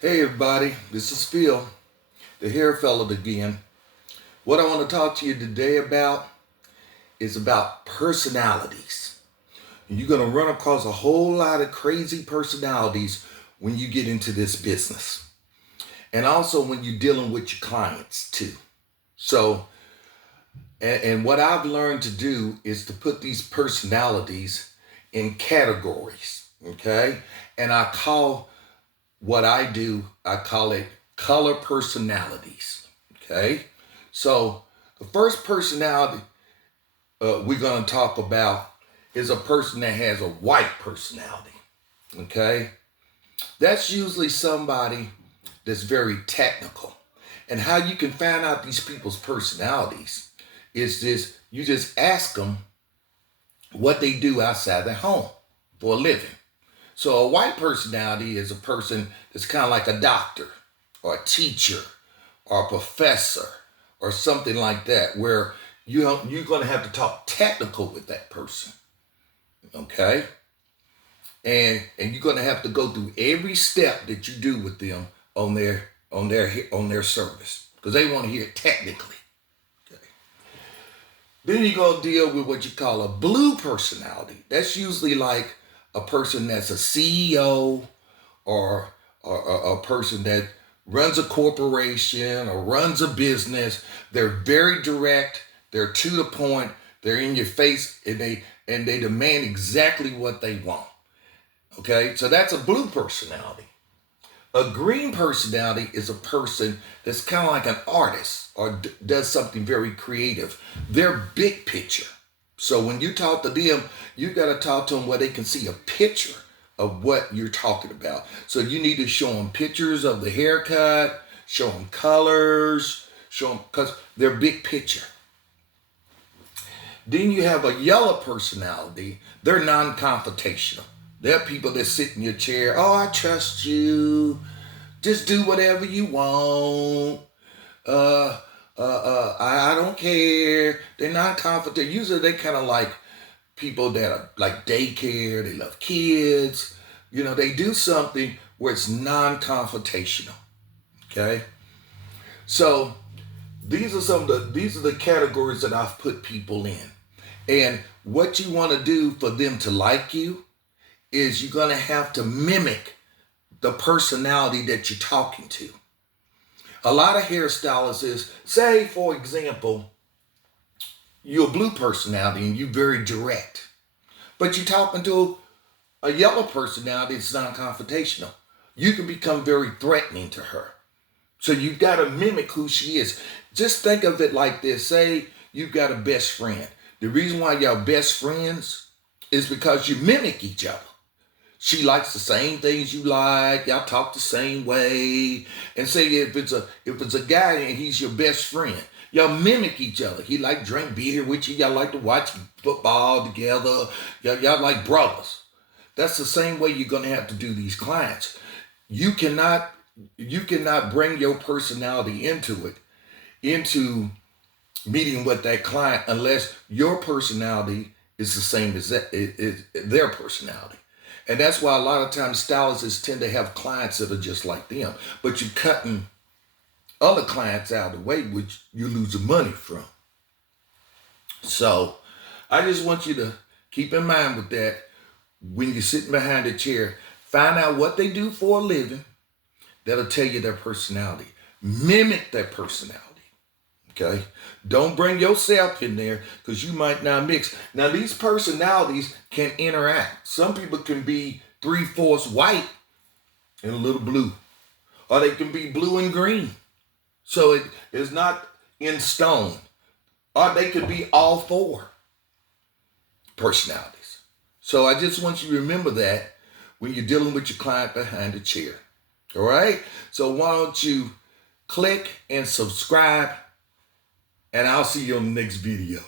Hey everybody, this is Phil, the hair fella again. What I want to talk to you today about is about personalities. You're going to run across a whole lot of crazy personalities when you get into this business. And also when you're dealing with your clients too. So, and what I've learned to do is to put these personalities in categories, okay? And I call it color personalities. Okay. So the first personality we're going to talk about is a person that has a white personality. Okay. That's usually somebody that's very technical. And how you can find out these people's personalities is this: you just ask them what they do outside their home for a living. So a white personality is a person that's kind of like a doctor or a teacher or a professor or something like that, where you're going to have to talk technical with that person, okay? And you're going to have to go through every step that you do with them on their service, because they want to hear it technically. Okay. Then you're going to deal with what you call a blue personality. That's usually like a person that's a CEO or a person that runs a corporation or runs a business. They're very direct. They're to the point. They're in your face, and they demand exactly what they want. Okay, so that's a blue personality. A green personality is a person that's kind of like an artist or does something very creative. They're big picture. So when you talk to them, you got to talk to them where they can see a picture of what you're talking about. So you need to show them pictures of the haircut, show them colors, show them, because they're big picture. Then you have a yellow personality. They're non-confrontational. They're people that sit in your chair. Oh, I trust you. Just do whatever you want. I don't care. They're non-confrontational. Usually they kind of like people that are like daycare. They love kids. They do something where it's non-confrontational. Okay. So these are the categories that I've put people in. And what you want to do for them to like you is you're going to have to mimic the personality that you're talking to. A lot of hairstylists is, say, for example, you're a blue personality and you're very direct, but you're talking to a yellow personality that's non-confrontational. You can become very threatening to her. So you've got to mimic who she is. Just think of it like this. Say you've got a best friend. The reason why y'all best friends is because you mimic each other. She likes the same things you like. Y'all talk the same way. And say if it's a guy and he's your best friend, y'all mimic each other. He like drink beer with you. Y'all like to watch football together. Y'all like brothers. That's the same way you're gonna have to do these clients. You cannot bring your personality into meeting with that client unless your personality is the same as their personality. And that's why a lot of times stylists tend to have clients that are just like them. But you're cutting other clients out of the way, which you're losing money from. So I just want you to keep in mind with that when you're sitting behind a chair. Find out what they do for a living. That'll tell you their personality. Mimic their personality. Okay? Don't bring yourself in there because you might not mix. Now, these personalities can interact. Some people can be 3/4 white and a little blue, or they can be blue and green. So it is not in stone. Or they could be all four personalities. So I just want you to remember that when you're dealing with your client behind the chair. All right? So why don't you click and subscribe, and I'll see you on the next video.